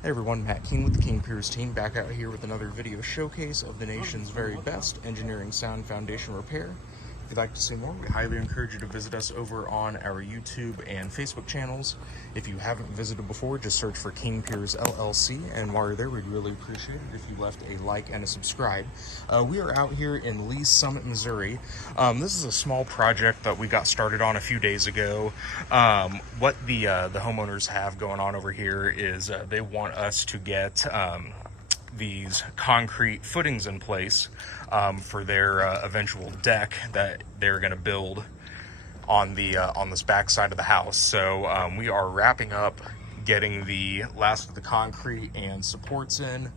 Hey everyone, Matt King with the King Piers team, back out here with another video showcase of the nation's very best engineering sound foundation repair. If you'd like to see more, we highly encourage you to visit us over on our YouTube and Facebook channels. If you haven't visited before, just search for King Piers LLC, and while you're there, we'd really appreciate it if you left a like and a subscribe. We are out here in Lee's Summit, Missouri. This is a small project that we got started on a few days ago. What the homeowners have going on over here is they want us to get these concrete footings in place for their eventual deck that they're going to build on the on this back side of the house. So we are wrapping up getting the last of the concrete and supports in.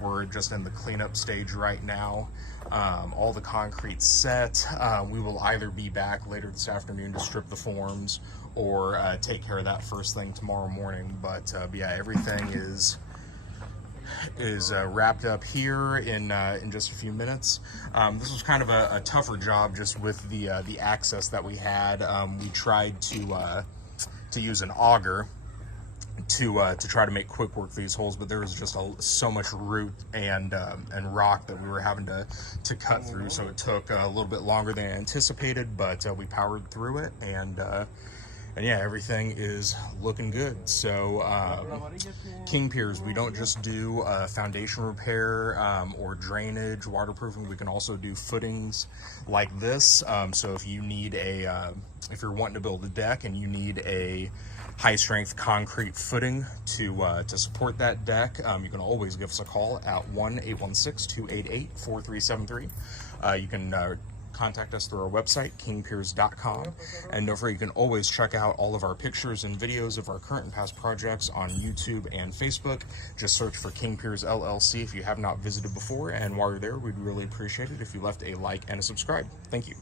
We're just in the cleanup stage right now. All the concrete's set. We will either be back later this afternoon to strip the forms or take care of that first thing tomorrow morning. But yeah, everything is wrapped up here in just a few minutes. This was kind of a tougher job just with the access that we had. We tried to use an auger to try to make quick work of these holes, but there was just so much root and rock that we were having to cut through, so it took a little bit longer than anticipated, but we powered through it, and yeah, everything is looking good. So King Piers, we don't just do foundation repair or drainage, waterproofing. We can also do footings like this. So if you need if you're wanting to build a deck and you need a high strength concrete footing to support that deck, you can always give us a call at 1-816-288-4373. You can contact us through our website, kingpiers.com, and don't forget, you can always check out all of our pictures and videos of our current and past projects on YouTube and Facebook. Just search for King Piers LLC if you have not visited before, and while you're there, we'd really appreciate it if you left a like and a subscribe. Thank you.